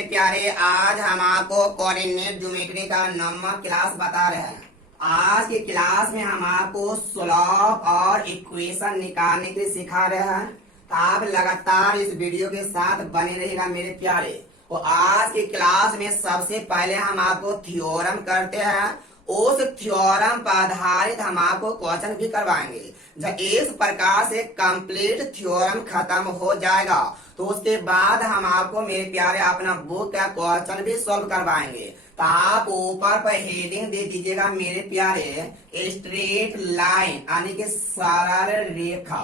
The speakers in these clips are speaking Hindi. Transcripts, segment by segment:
मेरे प्यारे, आज हम आपको कोऑर्डिनेट ज्योमेट्री का नंबर क्लास बता रहे हैं। आज की क्लास में हम आपको स्लोप और इक्वेशन निकालने के लिए सिखा रहे हैं। तो आप लगातार इस वीडियो के साथ बने रहेगा मेरे प्यारे। तो आज की क्लास में सबसे पहले हम आपको थ्योरम करते हैं। उस थ्योरम पर आधारित हम आपको क्वेश्चन भी करवाएंगे। जब इस प्रकार से कंप्लीट थ्योरम खत्म हो जाएगा तो उसके बाद हम आपको मेरे प्यारे अपना बुक का क्वेश्चन भी सॉल्व करवाएंगे। तो आप ऊपर पर हेडिंग दे दीजिएगा मेरे प्यारे, स्ट्रेट लाइन यानी कि सरल रेखा।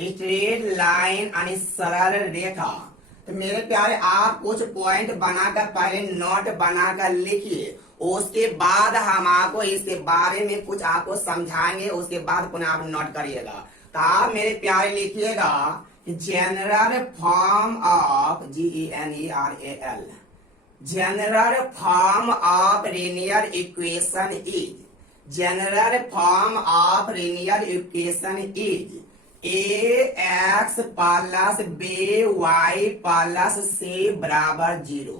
स्ट्रेट लाइन यानी सरल रेखा। तो मेरे प्यारे, आप कुछ पॉइंट बनाकर पहले नोट बनाकर लिखिए। उसके बाद हम आपको इसके बारे में कुछ आपको समझाएंगे। उसके बाद पुनः आप नोट करिएगा। तो आप मेरे प्यारे लिखिएगा, general form of GENERAL, general form of linear equation is, general form of linear equation is AX plus BY plus C बराबर 0।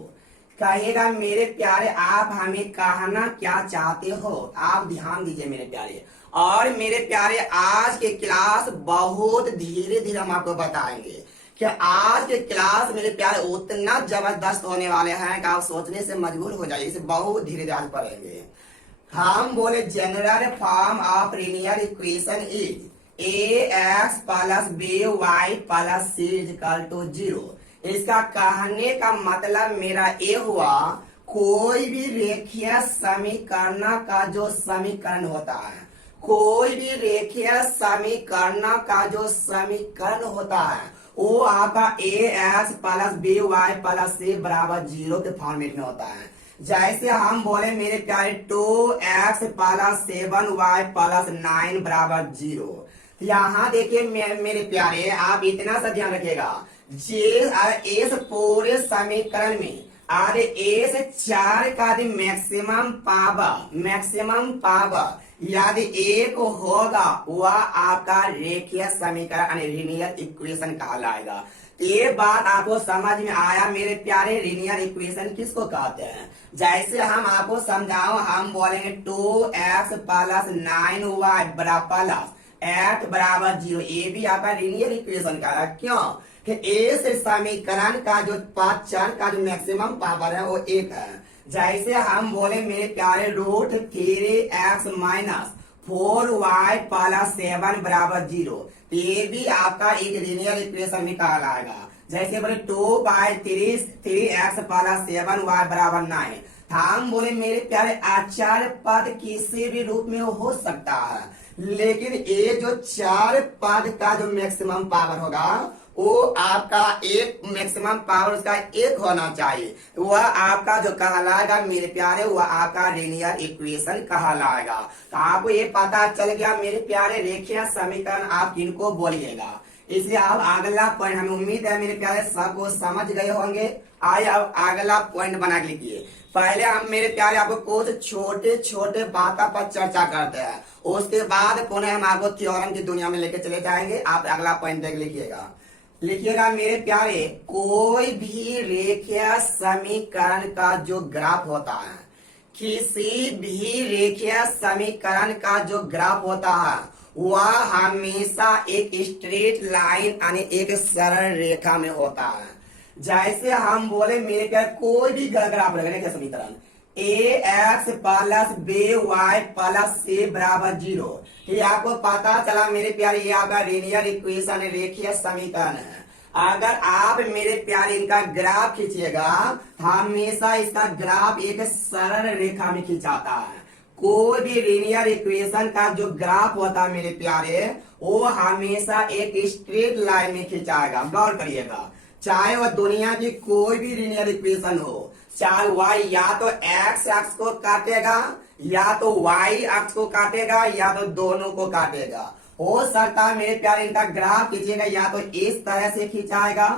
कहिएगा मेरे प्यारे, आप हमें कहना क्या चाहते हो, आप ध्यान दीजिए मेरे प्यारे। और मेरे प्यारे, आज के क्लास बहुत धीरे धीरे हम आपको बताएंगे कि आज के क्लास मेरे प्यारे उतना जबरदस्त होने वाले हैं कि आप सोचने से मजबूर हो जाइए। इसे बहुत धीरे धीरे आज पढ़ेंगे। हम बोले general form of linear equation is AX plus BY plus C equal to 0। इसका कहने का मतलब मेरा ये हुआ, कोई भी रेखीय समीकरण का जो समीकरण होता है, कोई भी रेखीय समीकरण का जो समीकरण होता है वो आपका AX plus BY plus C बराबर 0 के फॉर्मेट में होता है। जैसे हम बोले मेरे प्यारे 2X प्लस 7Y प्लस 9 बराबर 0। यहाँ देखिए मेरे प्यारे, आप इतना सा ध्यान रखिएगा, इस पूरे समीकरण में अरे इस 4 का मैक्सिमम पावर यदि एक होगा वह आपका रेखीय समीकरण लीनियर इक्वेशन कहलाएगा। ये बात आपको समझ में आया मेरे प्यारे? लीनियर इक्वेशन किसको कहते हैं? जैसे हम आपको समझाओ, हम बोलेंगे 2x प्लस 9y प्लस 8 बराबर 0। ये भी आपका लीनियर इक्वेशन का है। क्यों? कि इस समीकरण का जो 4 का जो मैक्सिमम पावर है वो 1 है। जैसे हम बोले मेरे प्यारे √3x माइनस 4y प्लस 7 बराबर 0। ये भी आपका एक लीनियर इक्वेशन में कहलाएगा। जैसे बोले 2/3x प्लस 7y बराबर 9। हम बोले मेरे प्यारे, अचर पद किसी भी रूप में हो सकता है, लेकिन ये जो 4 पद का जो मैक्सिमम पावर होगा वो आपका एक मैक्सिमम पावर उसका 1 होना चाहिए। वह आपका जो कहलाएगा मेरे प्यारे, वह आपका लीनियर इक्वेशन कहलाएगा। तो आपको ये पता चल गया मेरे प्यारे, रेखीय समीकरण आप किनको बोलिएगा। इसलिए आप अगला पॉइंट, हमें उम्मीद है मेरे प्यारे सबको समझ गए होंगे। आइए अब अगला पॉइंट बना के लिखिए। पहले हम मेरे प्यारे आपको कुछ छोटे छोटे बातों पर चर्चा करते हैं। उसके बाद पुनः हम आपको थ्योरम की दुनिया में लेके चले जाएंगे। आप अगला पॉइंट देख लिखिएगा। लिखिएगा मेरे प्यारे, कोई भी रेखीय समीकरण का जो ग्राफ होता है, किसी भी रेखीय समीकरण का जो ग्राफ होता है वह हमेशा एक स्ट्रेट लाइन यानी एक सरल रेखा में होता है। जैसे हम बोले मेरे प्यारे, कोई भी ग्राफ रेखीय समीकरण AX plus BY plus C बराबर 0। ये आपको पता चला मेरे प्यारे, ये आपका लीनियर इक्वेशन रेखीय समीकरण है। अगर आप मेरे प्यारे इनका ग्राफ खींचिएगा, हमेशा इसका ग्राफ एक सरल रेखा में खींचाता है। कोई भी लीनियर इक्वेशन का जो ग्राफ होता है मेरे प्यारे, वो हमेशा एक स्ट्रेट लाइन में खींचाएगा। गौर करिएगा, चाहे वह दुनिया की कोई भी लीनियर इक्वेशन हो, चाहे y या तो x अक्ष को काटेगा या तो y अक्ष को काटेगा या तो दोनों को काटेगा। हो सकता है मेरे प्यारे इनका ग्राफ खींचेगा, या तो इस तरह से खींचाएगा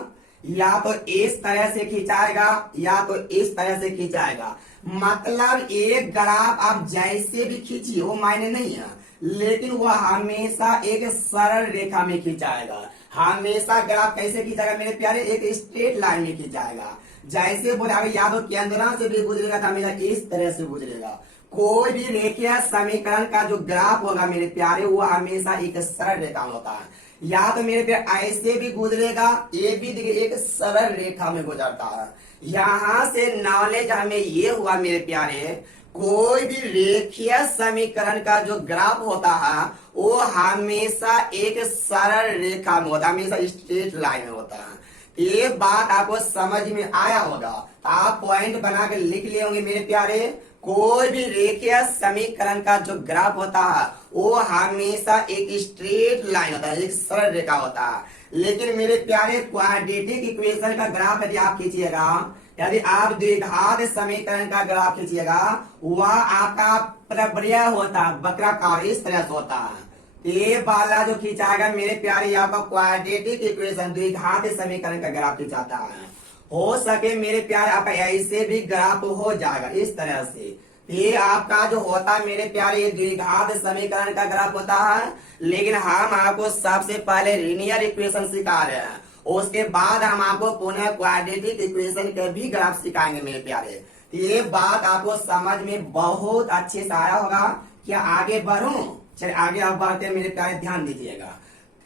या तो इस तरह से खींचाएगा या तो इस तरह से खींचाएगा। मतलब एक ग्राफ आप जैसे भी खींचिए वो मायने नहीं है, लेकिन वह हमेशा एक सरल रेखा में खींचाएगा। हमेशा ग्राफ कैसे खींचाएगा मेरे प्यारे? एक स्ट्रेट लाइन में खींचाएगा। जैसे बोले अभी याद हो केंद्र से भी गुजरेगा तो हमेशा इस तरह से गुजरेगा। कोई भी रेखीय समीकरण का जो ग्राफ होगा मेरे प्यारे वो हमेशा एक सरल रेखा में होता है। या तो मेरे प्यारे ऐसे भी गुजरेगा, ये भी देखिए एक सरल रेखा में गुजरता है। यहाँ से नॉलेज हमें ये हुआ मेरे प्यारे, कोई भी रेखीय समीकरण का जो ग्राफ होता है वो हमेशा एक सरल रेखा में होता है, हमेशा स्ट्रेट लाइन में होता है। ये बात आपको समझ में आया होगा तो आप पॉइंट बना के लिख लिए होंगे मेरे प्यारे। कोई भी रेखीय समीकरण का जो ग्राफ होता है वो हमेशा एक स्ट्रेट लाइन होता है, एक सरल रेखा होता है। लेकिन मेरे प्यारे क्वाड्रेटिक इक्वेशन का ग्राफ यदि आप खींचिएगा, यदि आप द्विघात समीकरण का ग्राफ खींचिएगा, वह आपका प्रबर्य होता है, वक्राकार इस तरह से होता है। ये वाला जो खींचाएगा मेरे प्यारे आपका क्वाड्रेटिक इक्वेशन द्विघात समीकरण का ग्राफ खींचाता है। हो सके मेरे प्यारे आपका ऐसे भी ग्राफ हो जाएगा इस तरह से। ये आपका जो होता है मेरे प्यारे ये द्विघात समीकरण का ग्राफ होता है। लेकिन हम आपको सबसे पहले लीनियर इक्वेशन सिखा रहे हैं, उसके बाद हम आपको पुनः क्वाड्रेटिक इक्वेशन के भी ग्राफ सिखाएंगे मेरे प्यारे। ये बात आपको समझ में बहुत अच्छे से आया होगा। क्या आगे बढ़ूं? चलिए आगे आप बढ़ते हैं मेरे प्यारे, ध्यान दीजिएगा,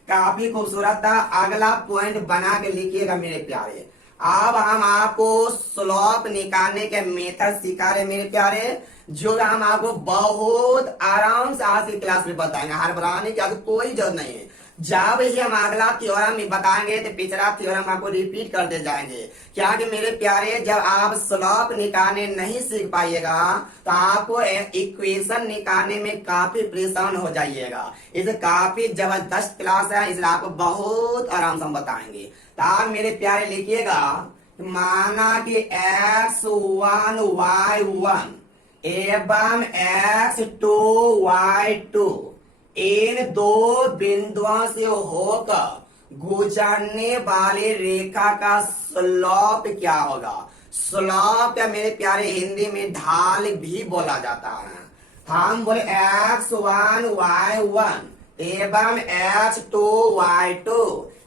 काफी खूबसूरत था। अगला पॉइंट बना के लिखिएगा मेरे प्यारे। अब हम आपको स्लोप निकालने के मेथड सिखा रहे मेरे प्यारे, जो हम आपको बहुत आराम से आज की क्लास में बताएंगे। हड़बड़ाने की कोई जरूरत नहीं है। जब ही हम अगला थ्योरम बताएंगे तो पिछला थ्योरम आपको रिपीट करते जाएंगे। क्या कि मेरे प्यारे जब आप स्लोप निकालने नहीं सीख पाइएगा तो आपको इक्वेशन निकालने में काफी परेशान हो जाइएगा। इसे काफी जबरदस्त क्लास है, इसलिए आपको बहुत आराम से हम बताएंगे। तो आप मेरे प्यारे लिखिएगा, माना कि x1 y1 एवं x2 y2 इन दो बिंदुओं से होकर गुजरने वाली रेखा का स्लोप क्या होगा? स्लोप या मेरे प्यारे हिंदी में ढाल भी बोला जाता है। हम बोले x1 y1 एवं x2 y2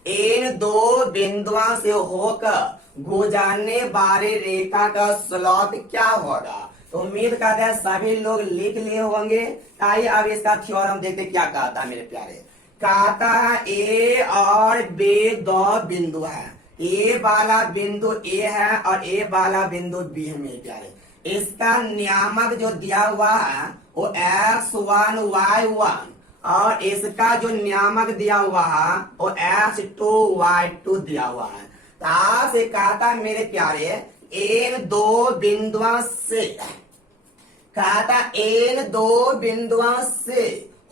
इन दो बिंदुओं से होकर गुजरने वाली रेखा का स्लोप क्या होगा? तो उम्मीद करते हैं सभी लोग लिख लिए होंगे। आइए अब इसका थ्योरम देखते क्या कहता है मेरे प्यारे। कहता है ए और बी दो बिंदु है, ए वाला बिंदु ए है और ए वाला बिंदु बी है मेरे प्यारे। इसका नियामक जो दिया हुआ है वो x1 y1 और इसका जो नियामक दिया हुआ है वो x2 y2 दिया हुआ है। तो आपसे कहता है मेरे प्यारे इन दो बिंदुओं से, कहता इन दो बिंदुओं से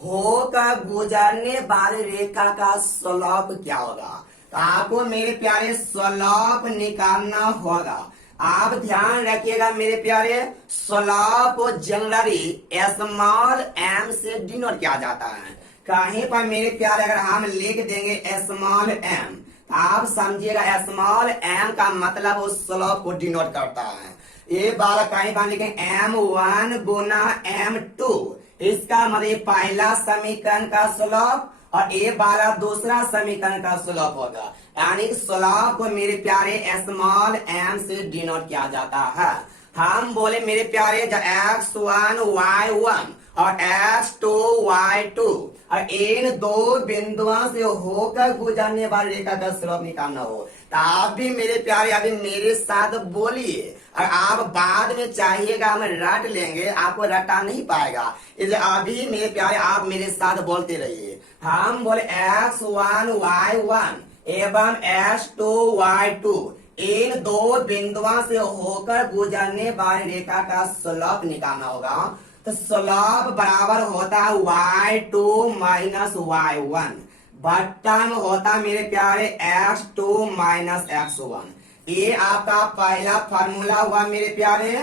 होकर गुजरने वाली रेखा का स्लोप क्या होगा? तो आपको मेरे प्यारे स्लोप निकालना होगा। आप ध्यान रखिएगा मेरे प्यारे, स्लोप जनरली स्मॉल m से डिनोट किया जाता है। कहीं पर मेरे प्यारे अगर हम लिख देंगे स्मॉल m, आप समझिएगा स्मॉल m का मतलब उस स्लोप को डिनोट करता है। ये बाला कहीं बार लिखें m1 गुना m2, इसका मतलब पहला समीकरण का स्लोप और ये बाला दूसरा समीकरण का स्लोप होगा। यानी स्लोप को मेरे प्यारे स्मॉल m से डिनोट किया जाता है। हम बोले मेरे प्यारे जब x1 y1 और x2 y2 और इन दो बिंदुओं से होकर गुजरने वाली रेखा का स्लोप निकालना हो, तो आप भी मेरे प्यारे अभी मेरे साथ बोलिए। और आप बाद में चाहिएगा हम रट लेंगे, आपको रटा नहीं पाएगा, इसलिए अभी मेरे प्यारे आप मेरे साथ बोलते रहिए। हम बोले x1 y1 एवं x2 y2 इन दो बिंदुओं से होकर गुजरने वाली रेखा का स्लोप निकालना होगा। तो स्लोप बराबर होता है y2 माइनस y1 बट्टा में होता मेरे प्यारे x2 माइनस x1। ये आपका पहला फार्मूला हुआ मेरे प्यारे।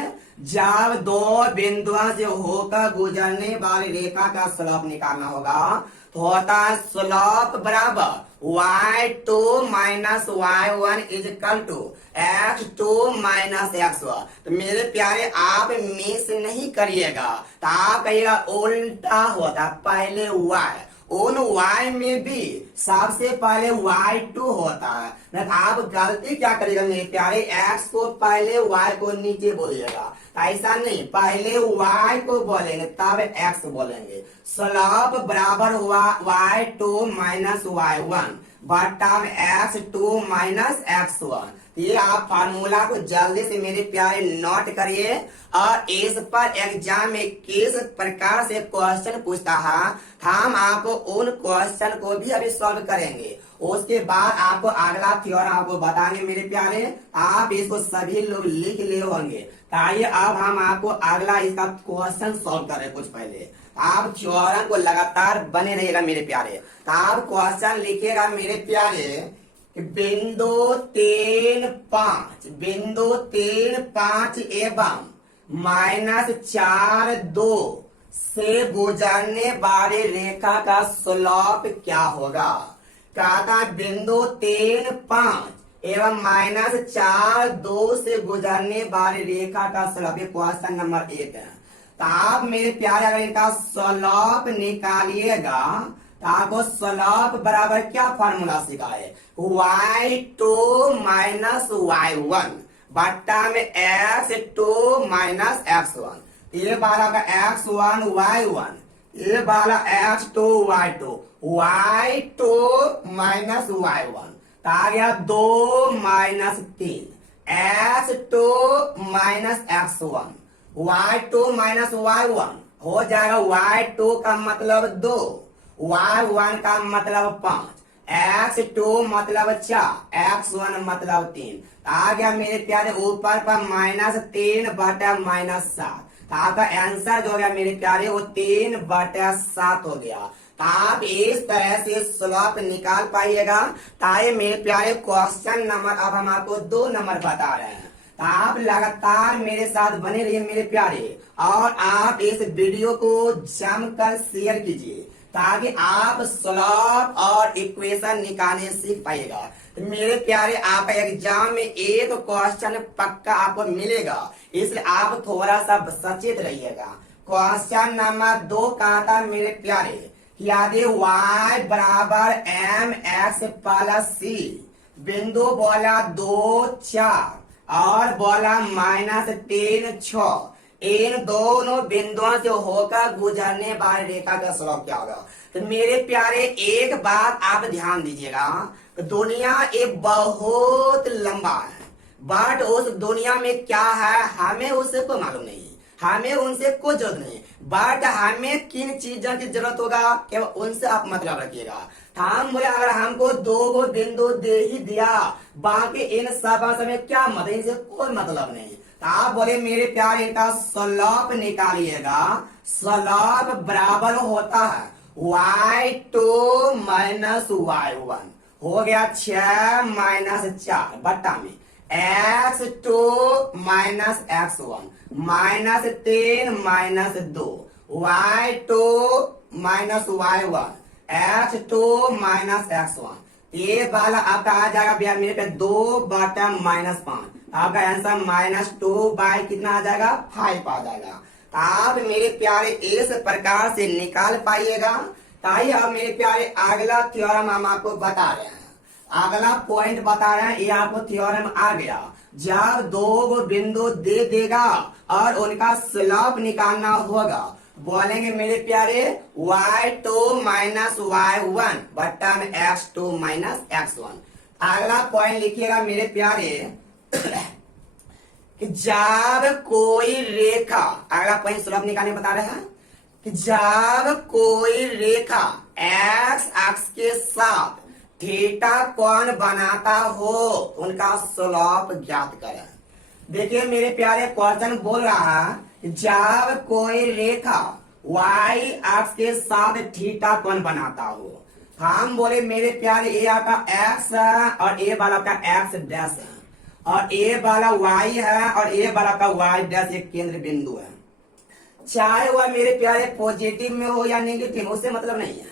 जब दो बिंदुओं से होकर गुजरने वाली रेखा का स्लोप निकालना होगा तो होता है स्लोप बराबर y2 minus y1 is equal to x2 minus x1। तो मेरे प्यारे आप मिस नहीं करिएगा, तो आप कहिएगा उल्टा होता, पहले y उन y में भी सबसे पहले y2 होता है। नहीं तो आप गलती क्या करेगा मेरे प्यारे, x को पहले y को नीचे बोलिएगा, ऐसा नहीं, पहले y को बोलेंगे तब x बोलेंगे। स्लॉप बराबर हुआ y2 माइनस y1 बटा में x2 माइनस x1। ये आप फार्मूला को जल्दी से मेरे प्यारे नोट करिए, और इस पर एग्जाम में किस प्रकार से क्वेश्चन पूछता है हम आपको उन क्वेश्चन को भी अभी सॉल्व करेंगे। उसके बाद आपको अगला थ्योरम आपको बताएंगे मेरे प्यारे, आप इसको सभी लोग लिख लिए होंगे। आइए अब हम आपको अगला इसका क्वेश्चन सॉल्व करें। कुछ पहले आप थ्योरम को लगातार बने रहेगा मेरे प्यारे। तो आप क्वेश्चन लिखिएगा मेरे प्यारे, बिंदु 3, 5 एवं -4, 2 से गुजरने वाली रेखा का स्लोप क्या होगा। कहता बिंदु 3, 5 एवं -4, 2 से गुजरने वाली रेखा का स्लोप, ये क्वेश्चन नंबर 1 है। तो आप मेरे प्यारे अगर इनका स्लोप निकालिएगा तो आपको स्लोप बराबर क्या फॉर्मूला सिखाए, y2 माइनस y1 बट्टा में x2 माइनस x1। ये वाला का x1 y1, ये वाला x2 y2, y2 minus y1 तो आ गया 2 minus 3, x2 minus x1, y2 minus y1 हो जाएगा y2 का मतलब 2, y1 का मतलब 5, x2 मतलब 4, x1 मतलब 3। आ गया मेरे प्यारे ऊपर पर -3 बटा -7। आपका आंसर जो हो गया मेरे प्यारे वो 3 बटा 7 हो गया। तो आप इस तरह से स्लोप निकाल पाइएगा। ताकि मेरे प्यारे क्वेश्चन नंबर अब हम आपको 2 नंबर बता रहे हैं। तो आप लगातार मेरे साथ बने रहिए मेरे प्यारे, और आप इस वीडियो को जमकर शेयर कीजिए ताकि आप स्लोप और इक्वेशन निकालने सीख पाइएगा। तो मेरे प्यारे आप एग्जाम में एक क्वेश्चन पक्का आपको मिलेगा, इसलिए आप थोड़ा सा सचेत रहिएगा। क्वेश्चन नंबर 2 कहा था मेरे प्यारे, यदि y बराबर mx प्लस c, बिंदु बोला 2, 4 और बोला -3, 6, इन दोनों बिंदुओं से होकर गुजरने वाली रेखा का स्लोप क्या होगा। तो मेरे प्यारे एक बात आप ध्यान दीजिएगा, दुनिया एक बहुत लंबा है, बट उस दुनिया में क्या है हमें उससे कोई मालूम नहीं, हमें उनसे कोई जरूरत नहीं, बट हमें किन चीजों की जरूरत होगा केवल उनसे आप मतलब रखिएगा। हम बोले अगर हमको 2 बिंदु दे ही दिया, बाकी इन सब में क्या मतलब, इनसे कोई मतलब नहीं। आप बोले मेरे प्यार इनका स्लोप निकालिएगा, स्लोप बराबर होता है y2 माइनस y1 हो गया 6 माइनस 4 बट्टा में x2 minus x1 -3 minus 2 y2 minus y1 x2 minus x1। ये वाला आपका आ जाएगा भैया मेरे पे 2 बटा -5। आपका आंसर -2 बाय कितना आ जाएगा 5 आ जाएगा। आप मेरे प्यारे इस प्रकार से निकाल पाइएगा। ताकि अब मेरे प्यारे अगला थ्योरम हम आपको बता रहे हैं, अगला पॉइंट बता रहे हैं। ये आपको थ्योरम आ गया, जब 2 बिंदु दे देगा और उनका स्लोप निकालना होगा, बोलेंगे मेरे प्यारे y2 माइनस y1 बट्टा में x2 माइनस x1। अगला पॉइंट लिखिएगा मेरे प्यारे कि जब कोई रेखा, अगला पॉइंट स्लोप निकालने बता रहे हैं कि जब कोई रेखा x अक्ष के साथ थीटा कोण बनाता हो उनका स्लोप ज्ञात करें। देखिए मेरे प्यारे क्वेश्चन बोल रहा है जब कोई रेखा y अक्ष के साथ थीटा कोण बनाता हो, हम बोले मेरे प्यारे ये आपका x है और ये वाला का x डैश है, और ये वाला y है और ये वाला का y डैश एक केंद्र बिंदु है। चाहे वह मेरे प्यारे पॉजिटिव में हो या नेगेटिव, उससे मतलब नहीं है,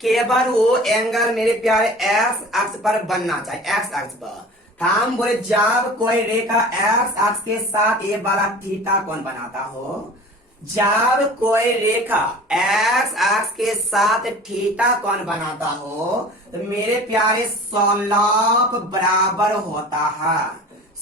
केवल वो एंगल मेरे प्यारे x अक्ष पर बनना चाहिए, x अक्ष पर। हम बोले जब कोई रेखा x अक्ष के साथ ये वाला थीटा कोण बनाता हो, जब कोई रेखा एक्स अक्ष के साथ थीटा कोण बनाता हो तो मेरे प्यारे सलाप बराबर होता है,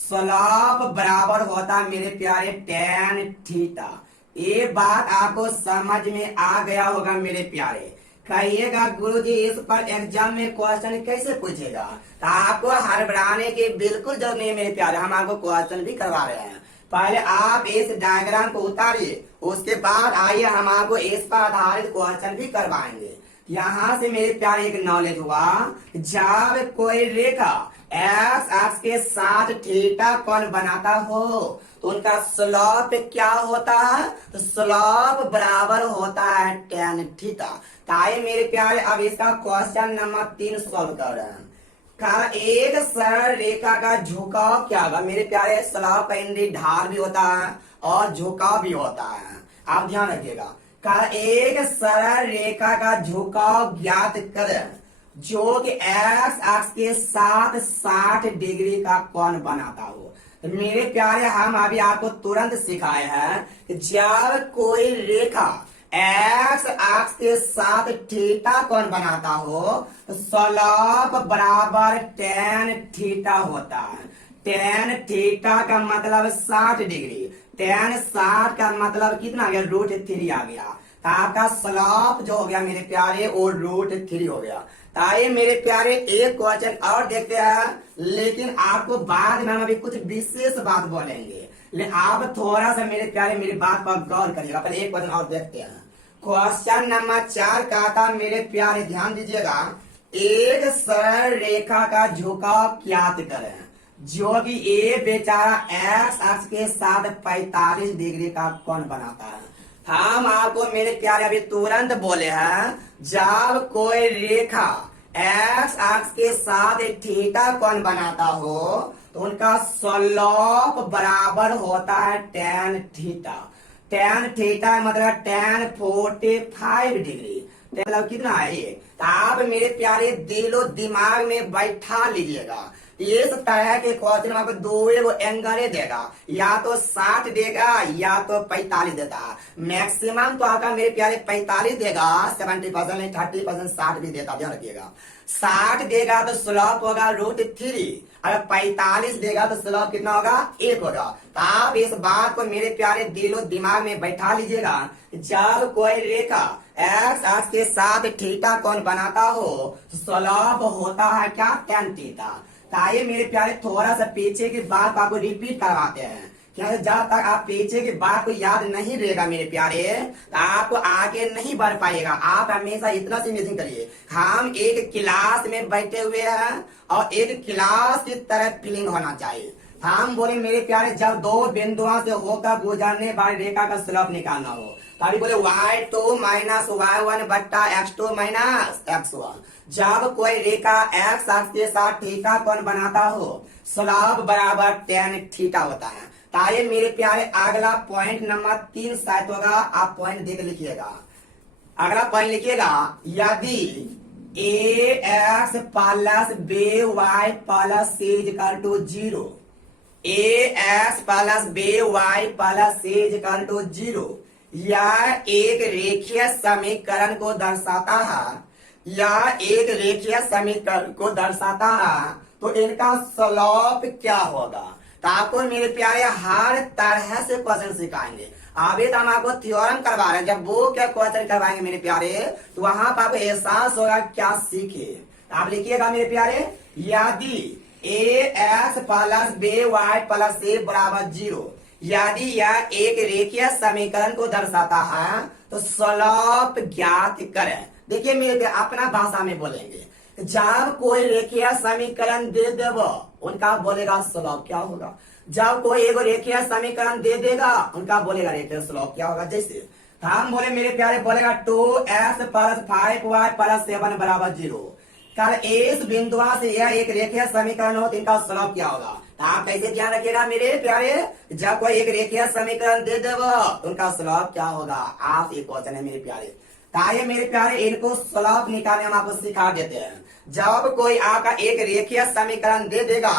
सलाप बराबर होता है मेरे प्यारे tan थीटा। ये बात आपको समझ में आ गया होगा मेरे प्यारे। कहिएगा गुरुजी इस पर एग्जाम में क्वेश्चन कैसे पूछेगा, तो आपको हड़बड़ाने की बिल्कुल जरूरत नहीं है मेरे प्यारे, हम आपको क्वेश्चन भी करवा रहे हैं। पहले आप इस डायग्राम को उतारिए, उसके बाद आइए हम आपको इस पर आधारित क्वेश्चन भी करवाएंगे। यहाँ से मेरे प्यारे एक नॉलेज हुआ, जब कोई रेखा एक्स अक्ष के साथ थीटा कोण बनाता हो तो उनका स्लोप क्या होता है, तो स्लोप बराबर होता है tan थीटा। ताई मेरे प्यारे अब इसका क्वेश्चन नंबर 3 सॉल्व कर रहे हैं। का एक सरल रेखा का झुकाव क्या होगा मेरे प्यारे, स्लोप का हिंदी ढाल भी होता है और झुकाव भी होता है, आप ध्यान रखिएगा। का एक सरल रेखा का झुकाव ज्ञात करें जो कि एक्स अक्ष के साथ 60 डिग्री का कोण बनाता हो। तो मेरे प्यारे हम अभी आपको तुरंत सिखाए हैं कि जब कोई रेखा एक्स अक्ष के साथ थीटा कोण बनाता हो तो स्लोप बराबर tan थीटा होता है। tan थीटा का मतलब 60 डिग्री, tan 60 का मतलब कितना आ गया, √3 आ गया। तो आपका स्लोप जो हो गया मेरे प्यारे वो √3 हो गया। ताई मेरे प्यारे एक क्वेश्चन और देखते हैं, लेकिन आपको बाद में हम अभी कुछ विशेष बात बोलेंगे, लेकिन आप थोड़ा सा मेरे प्यारे मेरी बात पर गौर करिएगा। पहले एक क्वेश्चन और देखते हैं। क्वेश्चन नंबर 4 का था मेरे प्यारे, ध्यान दीजिएगा, एक सरल रेखा का झुकाव ज्ञात करें जो कि ए बेचारा एक्स अक्ष के साथ 45 डिग्री का कोण बनाता है। हम आपको मेरे प्यारे अभी तुरंत बोले हैं, जब कोई रेखा एक्स अक्ष के साथ थीटा कोण बनाता हो तो उनका स्लोप बराबर होता है tan थीटा। tan थीटा मतलब tan 45 डिग्री, मतलब कितना है ये, तो आप मेरे प्यारे दिलो दिमाग में बैठा लीजिएगा। इस तरह के क्वेश्चन आपको दो एंगल देगा, या तो 60 देगा या तो 45 देता। मैक्सिमम तो आपका मेरे प्यारे 45 देगा, 70% नहीं 30% 60 भी देता, ध्यान रखिएगा। 60 देगा तो स्लोप होगा √3, अगर 45 देगा तो स्लोप कितना होगा, 1 होगा। तो आप इस बात को मेरे प्यारे दिलो दिमाग में बैठा लीजिएगा, जब कोई रेखा एक्स अक्ष के साथ थीटा कोण बनाता हो तो स्लोप होता है क्या, tan थीटा। आइए मेरे प्यारे थोड़ा सा पीछे की बात आपको रिपीट करवाते हैं, क्योंकि जब तक आप पीछे की बात को याद नहीं रहेगा मेरे प्यारे तो आपको आगे नहीं बढ़ पाएगा। आप हमेशा इतना सी इमेजिन करिए, हम एक क्लास में बैठे हुए हैं और एक क्लास की तरह फीलिंग होना चाहिए। हम बोले मेरे प्यारे जब दो बिंदुओं से होकर गुजरने वाली रेखा का स्लोप निकालना हो, तभी बोले y2 माइनस y1 बट्टा x2 माइनस x1। जब कोई रेखा एक्स अक्ष के साथ थीटा कोण बनाता हो स्लोप बराबर tan थीटा होता है। ताए मेरे प्यारे अगला पॉइंट नंबर 3 शायद होगा, आप पॉइंट देख लिखिएगा। अगला पॉइंट लिखिएगा, यदि ax plus by plus c equal to 0, ax plus by plus c equal to 0 यह एक रेखीय समीकरण को दर्शाता है, या एक रेखीय समीकरण को दर्शाता है, तो इनका स्लोप क्या होगा। तो आपको मेरे प्यारे हर तरह से क्वेश्चन सिखाएंगे। अभी तो हम आपको थ्योरम करवा रहे हैं, जब वो क्या क्वेश्चन करवाएंगे मेरे प्यारे तो वहां पर आपको एहसास होगा क्या सीखे। आप लिखिएगा मेरे प्यारे, यदि ax plus by plus c बराबर 0, यदि यह एक रेखीय समीकरण को दर्शाता है तो स्लोप ज्ञात करें। देखिए मेरे अपना भाषा में बोलेंगे, जब कोई रेखीय समीकरण दे देगा उनका बोलेगा स्लोप क्या होगा। जब कोई एक रेखीय समीकरण दे देगा उनका बोलेगा रेखीय स्लोप क्या होगा। जैसे हम बोले मेरे प्यारे, बोलेगा 2x प्लस 5y प्लस 7 बराबर 0। कर इस बिंदु से यह एक रेखीय समीकरण हो तो इनका स्लोप क्या होगा। तो आप कैसे ध्यान रखिएगा मेरे प्यारे, जब कोई एक रेखीय समीकरण दे देगा उनका स्लोप क्या होगा। आप ये क्वेश्चन है मेरे प्यारे, ताए मेरे प्यारे इनको स्लोप निकालने हम आपको सिखा देते हैं। जब कोई आपका एक रेखीय समीकरण दे देगा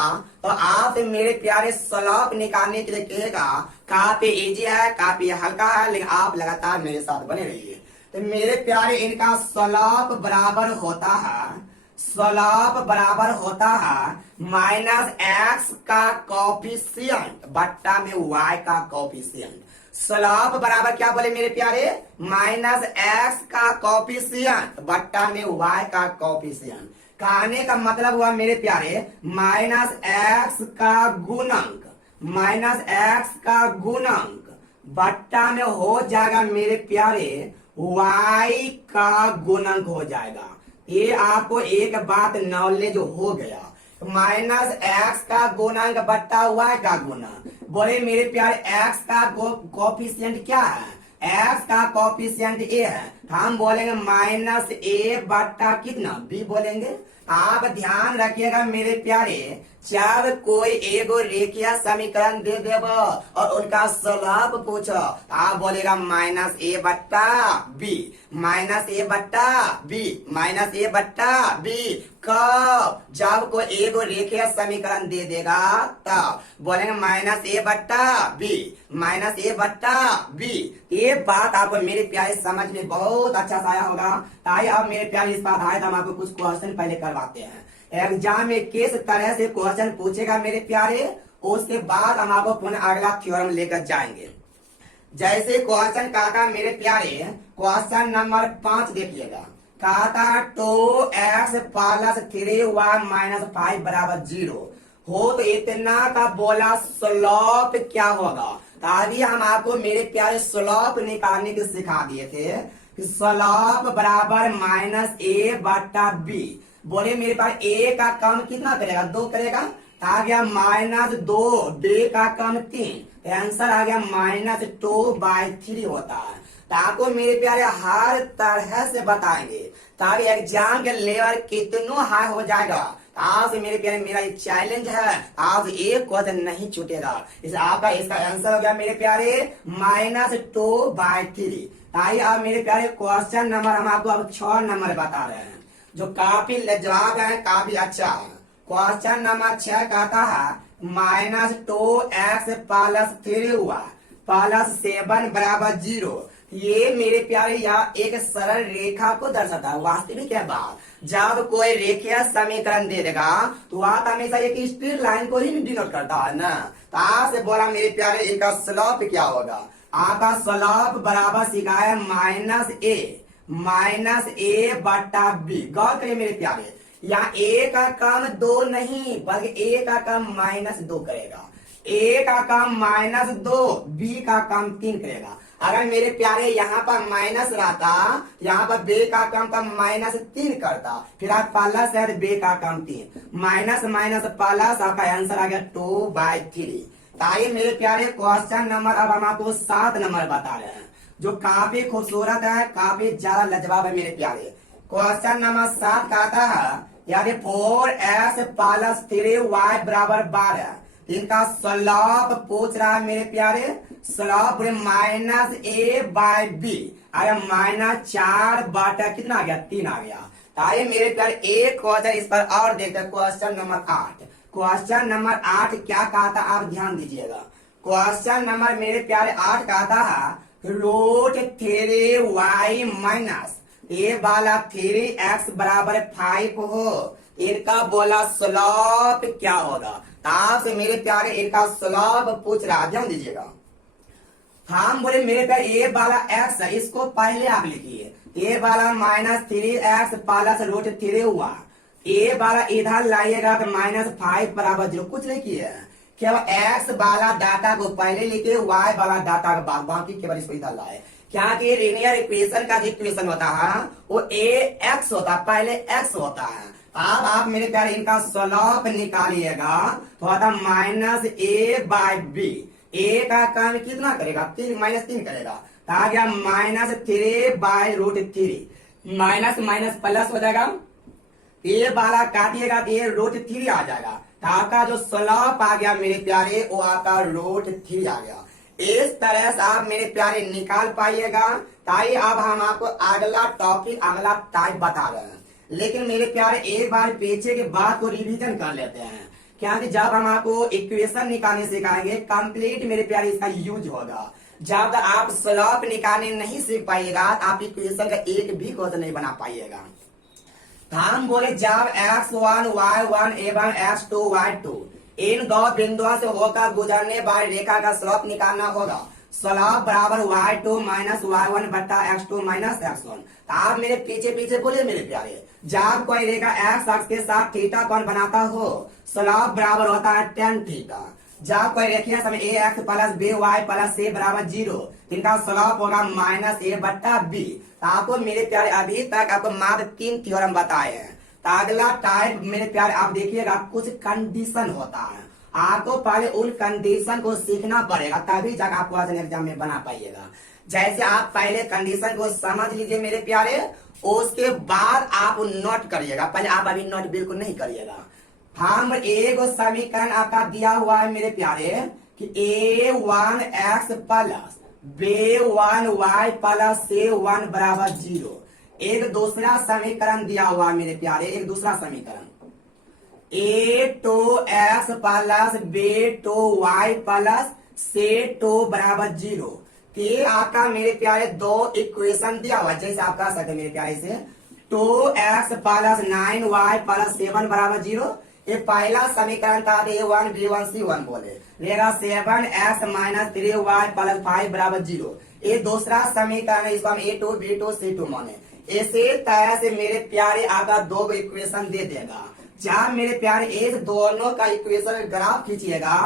तो आप मेरे प्यारे स्लोप निकालने के लिए कहेगा काफी इजी है, काफी हल्का है, लेकिन आप लगातार मेरे साथ बने रहिए। तो मेरे प्यारे इनका स्लोप बराबर होता है, स्लोप बराबर होता है माइनस एक्स का कॉफिशियंट बट्टा में वाई का कॉफिशियंट। स्लोप बराबर क्या बोले मेरे प्यारे, माइनस एक्स का कॉफिशियंट बट्टा में वाई का कॉफिशियंट। कहने का मतलब हुआ मेरे प्यारे माइनस एक्स का गुणक, माइनस एक्स का गुणक बट्टा में हो जाएगा मेरे प्यारे y का गुणक हो जाएगा। ये आपको एक बात नॉलेज हो गया, माइनस एक्स का गुणक बट्टा y का गुणक। बोले मेरे प्यारे x का कोफिशिएंट क्या है, x का कोफिशिएंट a है, हम बोलेंगे माइनस a बट्टा कितना b बोलेंगे। आप ध्यान रखिएगा मेरे प्यारे, जब कोई एगो रेखीय समीकरण दे देव और उनका स्लोप पूछो, आप बोलेगा माइनस ए बट्टा बी, माइनस ए बट्टा बी, माइनस ए बट्टा बी। कब, जब कोई एगो रेखीय समीकरण दे देगा तब बोलेंगे माइनस ए बट्टा बी, माइनस ए बट्टा बी। ये बात आपको मेरे प्यारे समझ में बहुत अच्छा से आया होगा। ताकि आप मेरे प्यारे इस पर आधारित हम आपको कुछ क्वेश्चन पहले करवाते हैं। एग्जाम में किस तरह से क्वेश्चन पूछेगा मेरे प्यारे, उसके बाद हम आपको पुनः अगला थ्योरम लेकर जाएंगे। जैसे क्वेश्चन कहा था मेरे प्यारे, क्वेश्चन नंबर 5 देखिएगा, कहा था 2x प्लस 3y माइनस 5 बराबर 0 हो तो इतना का बोला स्लोप क्या होगा। अभी हम आपको मेरे प्यारे स्लोप निकालने के सिखा दिए थे कि स्लोप बराबर माइनस ए बट्टा बी। बोले मेरे पास ए का कम कितना करेगा, 2 करेगा, आ गया माइनस 2, बी का कम 3, आंसर आ गया माइनस 2/3 होता है। आपको मेरे प्यारे हर तरह से बताएंगे ताकि एग्जाम के लेवल कितना हाई हो जाएगा। आज मेरे प्यारे मेरा एक चैलेंज है, आज एक क्वेश्चन नहीं छूटेगा। इस आपका इसका आंसर हो गया मेरे प्यारे माइनस 2/3। आइए आप मेरे प्यारे क्वेश्चन नंबर हम आपको अब 6 नंबर बता रहे हैं जो काफी लाजवाब है, काफी अच्छा है। क्वेश्चन नंबर 6 कहता है minus 2x plus 3y plus 7 बराबर 0। ये मेरे प्यारे यहाँ एक सरल रेखा को दर्शाता है। वास्तविक क्या बात, जब कोई रेखीय समीकरण दे देगा तो आप हमेशा एक स्ट्रेट लाइन को ही डिनोट करता है ना। तो आप से बोला मेरे प्यारे इनका स्लोप क्या होगा। आपका स्लोप बराबर सीखा है माइनस ए बट्टा बी। गौर करिए मेरे प्यारे, यहाँ ए का काम 2 नहीं बल्कि ए का काम माइनस 2 करेगा, ए का काम माइनस 2, बी का काम 3 करेगा। अगर मेरे प्यारे यहाँ पर माइनस रहता, यहाँ पर बे का काम का माइनस 3 करता, फिर आप प्लस है बे का काम 3, माइनस माइनस प्लस, आपका आंसर आ गया 2/3। ताकि मेरे प्यारे क्वेश्चन नंबर अब हम आपको 7 नंबर बता रहे हैं जो काफी खूबसूरत है, काफी ज्यादा लाजवाब है मेरे प्यारे। क्वेश्चन नंबर 7 कहता है यानी 4x प्लस 3y बराबर 12। इनका स्लोप पूछ रहा है मेरे प्यारे, स्लोप माइनस a/b। अरे माइनस 4 कितना आ गया, 3 आ गया। आइए मेरे प्यारे एक क्वेश्चन इस पर और देखते हैं। क्वेश्चन नंबर 8, क्वेश्चन नंबर 8 क्या कहा था आप ध्यान दीजिएगा। क्वेश्चन नंबर मेरे प्यारे 8 कहता है √3y माइनस ए वाला 3x बराबर 5 हो। इनका बोला स्लोप क्या होगा। आपसे मेरे प्यारे इनका स्लोप पूछ रहा, ध्यान दीजिएगा। हम बोले मेरे प्यारे ए वाला x है, इसको पहले आप लिखिए, ए वाला माइनस 3x प्लस √3y। ए वाला इधर लाइएगा तो माइनस 5 बराबर 0, कुछ नहीं किए, केवल x वाला डाटा को पहले लिखे, y वाला डाटा के बाद बाकी केवल इसको इधर लाए। क्या कि लीनियर इक्वेशन का जो इक्वेशन होता है वो ax होता है, पहले x होता है। अब आप मेरे प्यारे इनका स्लोप निकालिएगा तो आता माइनस a/b। ए का काम कितना करेगा, 3 माइनस 3 करेगा, आ गया माइनस 3/√3। माइनस माइनस प्लस हो जाएगा, ए वाला काटिएगा तो ये √3 आ जाएगा। आपका जो स्लोप आ गया मेरे प्यारे वो आपका √3 आ गया। इस तरह से आप मेरे प्यारे निकाल पाइएगा। ताकि अब हम आपको अगला टॉपिक अगला टाइप बता रहे हैं, लेकिन मेरे प्यारे एक बार पीछे के बात को रिवीजन कर लेते हैं। क्योंकि जब हम आपको इक्वेशन निकालने सिखाएंगे कंप्लीट मेरे प्यारे इसका यूज होगा। जब तक आप स्लोप निकालने नहीं सीख पाइएगा तो आप इक्वेशन का एक भी क्वेश्चन नहीं बना पाइएगा। तो हम बोले जब x1 y1 एवं x2 y2 इन दो बिंदुओं से होकर गुजरने वाली रेखा का स्लोप निकालना होगा। स्लोप बराबर y2 माइनस y1 बटा x2 माइनस x1। तो आप मेरे पीछे पीछे बोले मेरे प्यारे, जब कोई रेखा x अक्ष के साथ थीटा कोण बनाता हो स्लोप बराबर होता है tan थीटा। जब कोई रेखीय समय ax plus by plus c बराबर 0 इनका स्लोप होगा माइनस a बट्टा b। तो आपको मेरे प्यारे अभी तक आपको मात्र 3 थ्योरम बताए हैं। तो अगला टाइप मेरे प्यारे आप देखिएगा कुछ कंडीशन होता है, आपको पहले उन कंडीशन को सीखना पड़ेगा तभी जब आप क्वेश्चन एग्जाम में बना पाइएगा। जैसे आप पहले कंडीशन को समझ लीजिए मेरे प्यारे, उसके बाद आप नोट करिएगा। पहले आप अभी नोट बिल्कुल नहीं करिएगा। हम एक समीकरण आपका दिया हुआ है मेरे प्यारे कि a1x plus b1y plus c1 बराबर 0। एक दूसरा समीकरण दिया हुआ है मेरे प्यारे, एक दूसरा समीकरण a2x plus b2y plus c2 बराबर 0। ये आपका मेरे प्यारे दो इक्वेशन दिया हुआ है। जैसे आप कह सकते मेरे प्यारे से 2x प्लस 9y प्लस 7 बराबर 0। ये पहला समीकरण था a1 b1 c1 बोले रहेगा 7x माइनस 3y प्लस 5 बराबर 0। ये दूसरा समीकरण है, इसको हम a2 b2 c2 माने। इसी तरह से मेरे प्यारे आपका दो इक्वेशन दे देगा। जब मेरे प्यारे इस दोनों का इक्वेशन ग्राफ खींचिएगा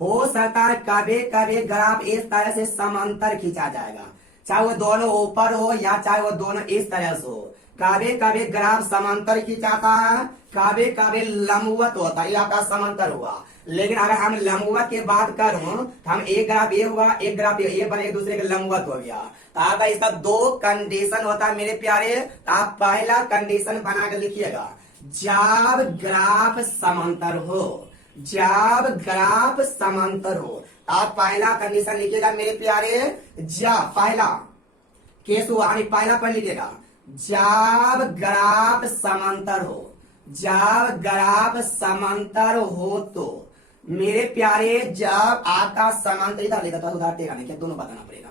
हो सकता है कभी कभी ग्राफ इस तरह से समांतर खींचा जाएगा, चाहे वो दोनों ऊपर हो या चाहे वो दोनों इस तरह से हो। कभी कभी ग्राफ समांतर खींचाता है, कभी कभी लंबवत होता है। ये आपका समांतर हुआ, लेकिन अगर हम लंबवत की बात करूं तो हम एक ग्राफ ये हुआ, एक ग्राफ ये बने एक दूसरे के लंबवत हो गया। तो आपका इसका दो कंडीशन होता है मेरे प्यारे। तो आप पहला कंडीशन बना के लिखिएगा, जब ग्राफ समांतर हो, जब ग्राफ समांतर हो। आप पहला कंडीशन लिखिएगा मेरे प्यारे, जब पहला केस हुआ पहला पर लिखिएगा जब ग्राफ समांतर हो, जब ग्राफ समांतर हो तो मेरे प्यारे जब आपका समांतर इधर लिखा था उधर टेगा नहीं, क्या दोनों बताना पड़ेगा।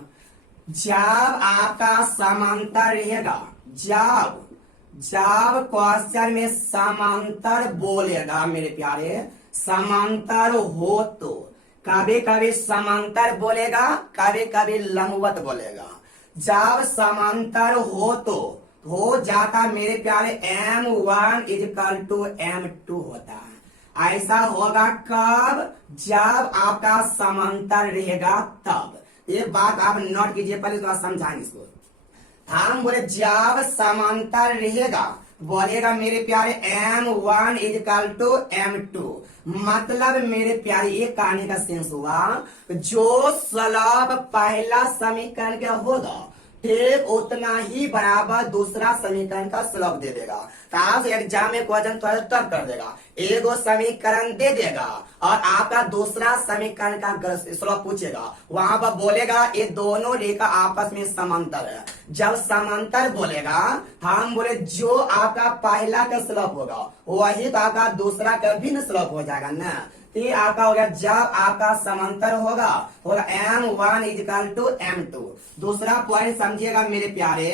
जब आपका समांतर रहेगा, जब जब क्वेश्चन में समांतर बोलेगा मेरे प्यारे, समांतर हो तो कभी कभी समांतर बोलेगा, कभी कभी लंबवत बोलेगा। जब समांतर हो तो हो जाता मेरे प्यारे M1 इक्वल टू M2 होता है। ऐसा होगा कब, जब आपका समांतर रहेगा तब। ये बात आप नोट कीजिए, पहले तो समझाएंगे इसको। हम बोले जब समांतर रहेगा बोलेगा मेरे प्यारे M1 इक्वल टू M2। मतलब मेरे प्यारे ये कहने का सेंस हुआ जो स्लोप पहला समीकरण का होगा ठीक उतना ही बराबर दूसरा समीकरण का स्लोप दे देगा। तो आप एग्जाम में क्वेश्चन तब कर देगा, एगो समीकरण दे देगा और आपका दूसरा समीकरण का स्लोप पूछेगा। वहां पर बोलेगा ये दोनों रेखा आपस में समांतर है। जब समांतर बोलेगा हम बोले जो आपका पहला का स्लोप होगा वही तो आपका दूसरा का भी न स्लोप हो जाएगा ना। ये आपका हो गया जब आपका समांतर होगा M1 इक्वल टू M2। दूसरा पॉइंट समझिएगा मेरे प्यारे,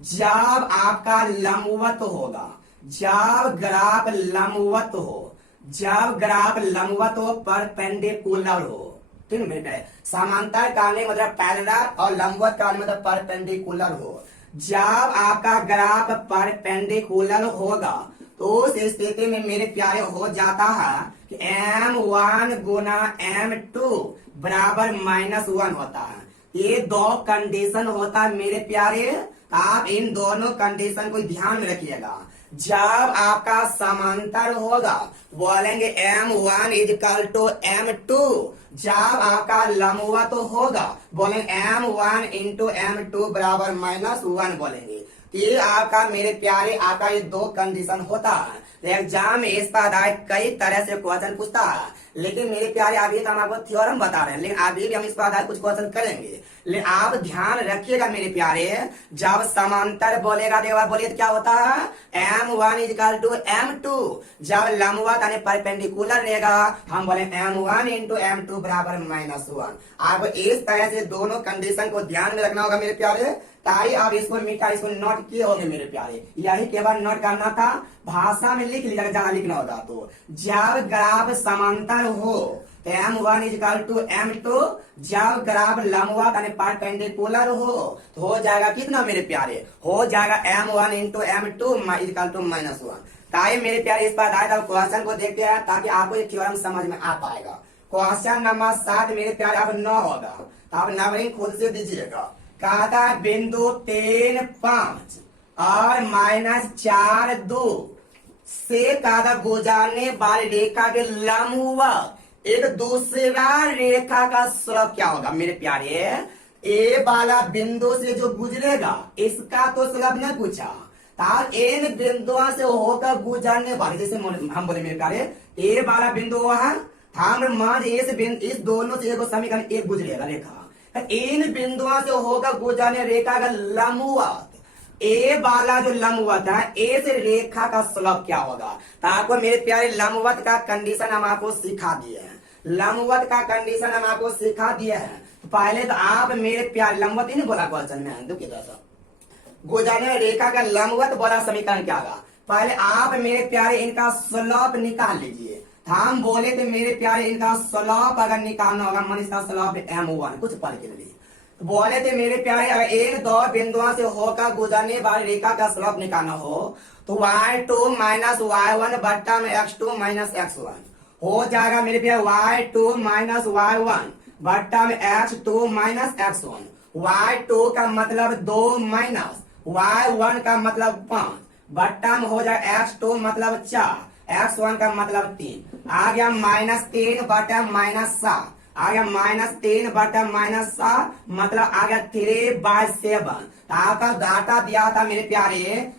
जब आपका लंबवत होगा, जब ग्राफ लंबवत हो, जब ग्राफ लंबवत हो परपेंडिकुलर हो, ठीक है मेरे प्यारे। समांतर करने मतलब पैरेलल और लंबवत करने मतलब परपेंडिकुलर हो। जब आपका ग्राफ परपेंडिकुलर होगा तो उस स्थिति में मेरे प्यारे हो जाता है कि M1 गुना M2 बराबर -1 होता है। ये दो कंडीशन होता है मेरे प्यारे। आप इन दोनों कंडीशन को ध्यान में रखिएगा। जब आपका समांतर होगा बोलेंगे M1 इक्वल टू M2। जब आपका लंबवत होगा बोलेंगे M1 इंटू M2 बराबर -1 बोलेंगे। ये आपका मेरे प्यारे आपका ये दो कंडीशन होता है। तो एग्जाम में इस पर आधारित कई तरह से क्वेश्चन पूछता है, लेकिन मेरे प्यारे अभी तो हम आपको थ्योरम बता रहे हैं, लेकिन अभी भी हम इस पर आधारित कुछ क्वेश्चन करेंगे। लेकिन आप ध्यान रखिएगा मेरे प्यारे, जब समांतर बोलेगा तो एक बार बोलिए तो क्या होता है, M1 इक्वल टू M2। जब लंबवत यानी परपेंडिकुलर रहेगा हम बोले M1 इंटू M2 बराबर -1। आपको इस तरह से दोनों कंडीशन को ध्यान में रखना होगा मेरे प्यारे, ताकि आप इसको मीठा इसको नोट किए होंगे मेरे प्यारे। यही केवल नोट करना था, भाषा में लिख लिखा ज्यादा लिखना होगा। तो जब ग्राफ समांतर हो M1 इक्वल टू M2, जब ग्राफ लंबवत यानी परपेंडिकुलर हो तो हो जाएगा कितना मेरे प्यारे, हो जाएगा M1 into M2 equal to -1। ताकि मेरे प्यारे इस पर आधारित क्वेश्चन को देखते हैं ताकि आपको ये थ्योरम समझ में आ पाएगा। क्वेश्चन नंबर 7 मेरे प्यारे अब 9 होगा, तो आप नंबरिंग खुद से दीजिएगा। कहा था बिंदु 3, 5 और -4, 2 से कहा गुजारने वाली रेखा के लंबवत एक दूसरा रेखा का स्लोप क्या होगा मेरे प्यारे। ए वाला बिंदु से जो गुजरेगा इसका तो स्लोप नहीं पूछा था, इन बिंदुओं से होकर गुजरने वाले, जैसे हम बोले मेरे प्यारे ए वाला बिंदु है, हम मान इस दोनों से एक समीकरण एक गुजरेगा रेखा, इन बिंदुओं से होकर गुजरने रेखा का लंबवत ए वाला जो लंबवत है ए से रेखा का स्लोप क्या होगा। तो आपको मेरे प्यारे लंबवत का कंडीशन हम आपको सिखा दिए हैं, लंबवत का कंडीशन हम आपको सिखा दिए हैं। तो पहले तो आप मेरे प्यारे लंबवत ही नहीं बोला क्वेश्चन में, दुखी दर्शक गुजरने रेखा का लंबवत बोला समीकरण क्या होगा। पहले आप मेरे प्यारे इनका स्लोप निकाल लीजिए। हम बोले थे मेरे प्यारे इनका स्लोप अगर निकालना होगा मन इसका स्लोप M1 कुछ पढ़ के लिए बोले थे मेरे प्यारे, अगर इन दो बिंदुओं से होकर गुजरने वाली रेखा का स्लोप निकालना हो तो y2 माइनस y1 बट्टा में x2 माइनस x1 हो जाएगा मेरे प्यारे, y2 माइनस y1 बट्टा में x2 माइनस x1। y2 का मतलब 2 माइनस y1 का मतलब 5 बट्टा में हो जाएगा x2 मतलब 4, x1 का मतलब 3 आ गया -3 बटा -7 आ गया -3 बटा -7 मतलब आ गया 3/7। आपका डाटा दिया था मेरे प्यारे,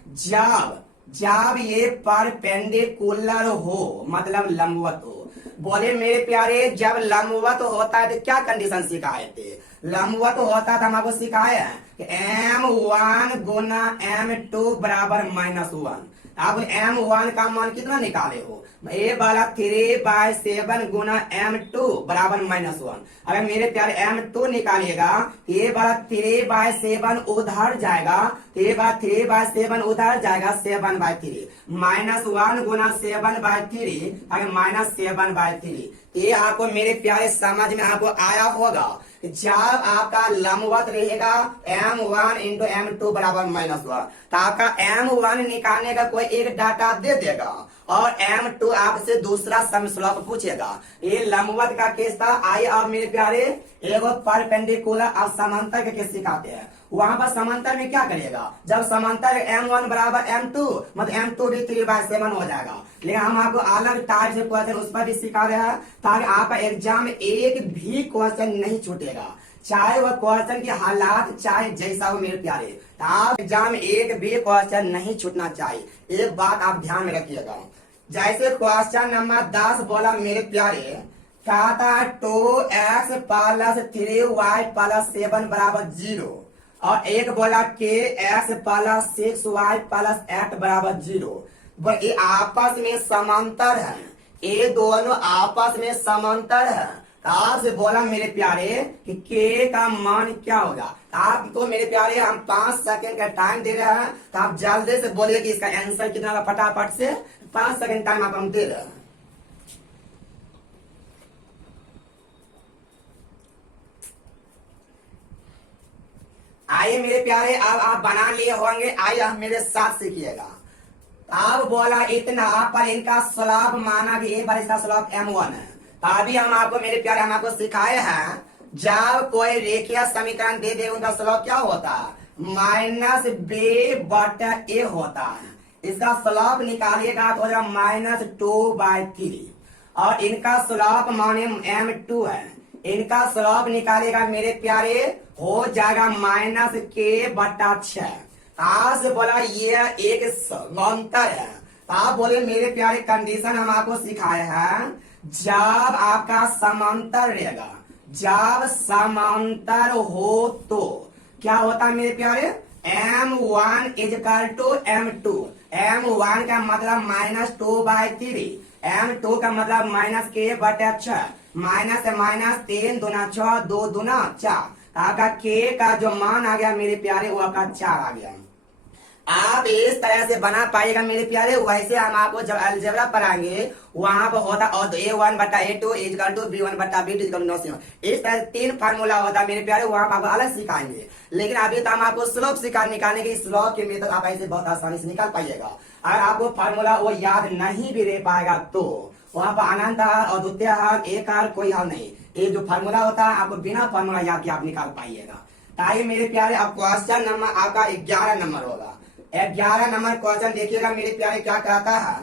जब ये परपेंडिकुलर हो मतलब लंबवत हो। बोले मेरे प्यारे जब लंबवत होता है तो क्या कंडीशन सिखाए थे, लंबवत होता था हम आपको सिखाए कि M1 गुना M2 बराबर -1। आप M1 का मान कितना निकाले हो, ए वाला 3/7 गुना M2 बराबर -1। अगर मेरे प्यारे M2 निकालिएगा ये वाला 3/7 उधर जाएगा, ये वाला 3/7 उधर जाएगा 7/3 -1 गुना 7/3 अगर -7/3। ये आपको मेरे प्यारे समझ में आपको आया होगा। जब आपका लंबवत रहेगा M1 इंटू M2 बराबर -1 तो आपका M1 निकालने का कोई एक डाटा दे देगा और M2 आपसे दूसरा समस्लोप पूछेगा। ये लंबवत का केस था। आइए अब मेरे प्यारे एगो परपेंडिकुलर और समांतर के केस सिखाते हैं। वहां पर समांतर में क्या करिएगा, जब समांतर M1 बराबर M2 मतलब M2 भी 3/7 हो जाएगा। लेकिन हम आपको अलग टाइप से क्वेश्चन उस पर भी सिखा रहे हैं ताकि आपका एग्जाम में एक भी क्वेश्चन नहीं छूटेगा, चाहे वह क्वेश्चन के हालात चाहे जैसा हो मेरे प्यारे। आप एग्जाम में एक भी क्वेश्चन नहीं छूटना चाहिए, एक बात आप ध्यान में रखिएगा। जैसे क्वेश्चन नंबर 10 बोला मेरे प्यारे, कहा था 2x + 3y + 7 बराबर 0 और एक बोला kx + 6y + 8 बराबर 0। ये आपस में समांतर है, ये दोनों आपस में समांतर है। आपसे बोला मेरे प्यारे कि k का मान क्या होगा। आपको मेरे प्यारे हम 5 सेकंड का टाइम दे रहे हैं, तो आप जल्दी से बोलिए कि इसका आंसर कितना होगा। फटाफट से 5 सेकंड टाइम आप हम दे रहे हैं। आइए मेरे प्यारे अब आप बना लिए होंगे, आइए आप मेरे साथ सीखिएगा। अब बोला इतना आप पर इनका स्लोप माना कि एक बार इसका स्लोप M1 है। अभी हम आपको मेरे प्यारे हम आपको सिखाए हैं जब कोई रेखीय समीकरण दे दे उनका स्लोप क्या होता है, -b/a होता है। इसका स्लोप निकालिएगा तो हो जाएगा -2/3 और इनका स्लोप माने M2 है। इनका स्लोप निकालेगा मेरे प्यारे हो जाएगा -k/6। आज बोला ये एक समांतर है, तो आप बोले मेरे प्यारे कंडीशन हम आपको सिखाए हैं, जब आपका समांतर रहेगा, जब समांतर हो तो क्या होता है मेरे प्यारे, M1 is equal to M2। M1 का मतलब -2/3, M2 का मतलब -k/6, माइनस है माइनस 3 दूना 6, 2 दूना 4। आपका k का जो मान आ गया मेरे प्यारे वो आपका 4 आ गया। आप इस तरह से बना पाइएगा मेरे प्यारे। वैसे हम आपको जब अलजेब्रा पढ़ाएंगे वहां पर होता और A1/A2 equal to B1/B2 equal to 9। इस तरह 3 फार्मूला होता है मेरे प्यारे, वहां पर आपको अलग सिखाएंगे। लेकिन अभी तो हम आपको स्लोप निकालने के स्लोप के मेथड आप ऐसे बहुत आसानी से निकाल पाइएगा। अगर आपको फार्मूला वो याद नहीं भी रह पाएगा तो वहां पर अनंत हल और द्वितीय हल, एक हल, कोई हल नहीं। ये जो फार्मूला होता है आपको बिना फार्मूला याद के आप निकाल पाइएगा। ताकि मेरे प्यारे अब क्वेश्चन नंबर आपका 11 नंबर होगा। 11 नंबर क्वेश्चन देखिएगा मेरे प्यारे क्या कहता है,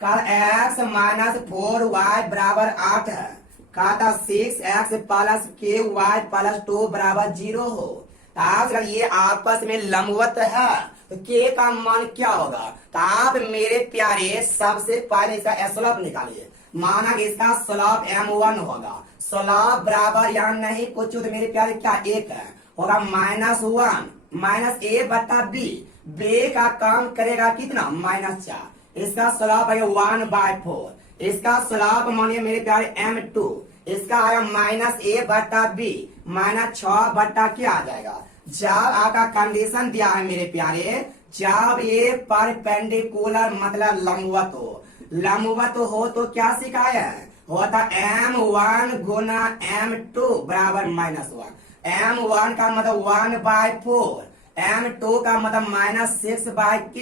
कल x-4y बराबर 8 है, कहता 6x प्लस ky प्लस 2 बराबर 0 हो। तो आजकल ये आपस में लंबवत है तो k का मान क्या होगा। तो आप मेरे प्यारे सबसे पहले इसका स्लोप निकालिए। माना कि इसका स्लोप M1 होगा, स्लोप बराबर यहाँ नहीं कुछ तो मेरे प्यारे क्या 1 है, होगा -1 माइनस a/b। बे का काम करेगा कितना -4। इसका स्लोप है 1/4। इसका स्लोप मानिए मेरे प्यारे M2, इसका आया -a/b -6 क्या आ जाएगा। जब आपका कंडीशन दिया है मेरे प्यारे, जब ये परपेंडिकुलर मतलब लंबवत हो, लंबवत हो तो क्या सिखाया है, होता M1 गुना M2 बराबर -1। M1 का मतलब 1/4, M2 का मतलब -6/k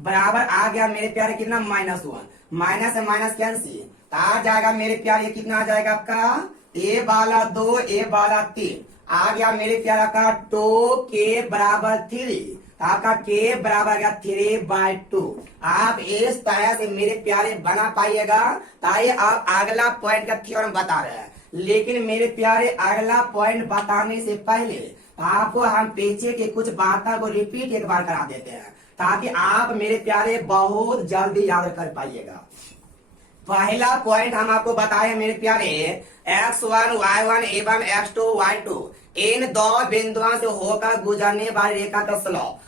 बराबर आ गया मेरे प्यारे कितना -1। माइनस है माइनस कैंसिल आ जाएगा मेरे प्यारे, कितना आ जाएगा आपका a वाला 2 a वाला 3 आ गया मेरे प्यारा का 2k बराबर 3। आपका k बराबर गया 3/2। आप इस तरह से मेरे प्यारे बना पाइएगा। ताकि आप अगला पॉइंट का थ्योरम बता रहे हैं, लेकिन मेरे प्यारे अगला पॉइंट बताने से पहले आपको हम पीछे के कुछ बातों को रिपीट एक बार करा देते हैं, ताकि आप मेरे प्यारे बहुत जल्दी याद कर पाइएगा। पहला पॉइंट हम आपको बताए मेरे प्यारे, x1 y1 एवं x2 y2 इन दो बिंदुओं से होकर गुजरने वाली रेखा का स्लोप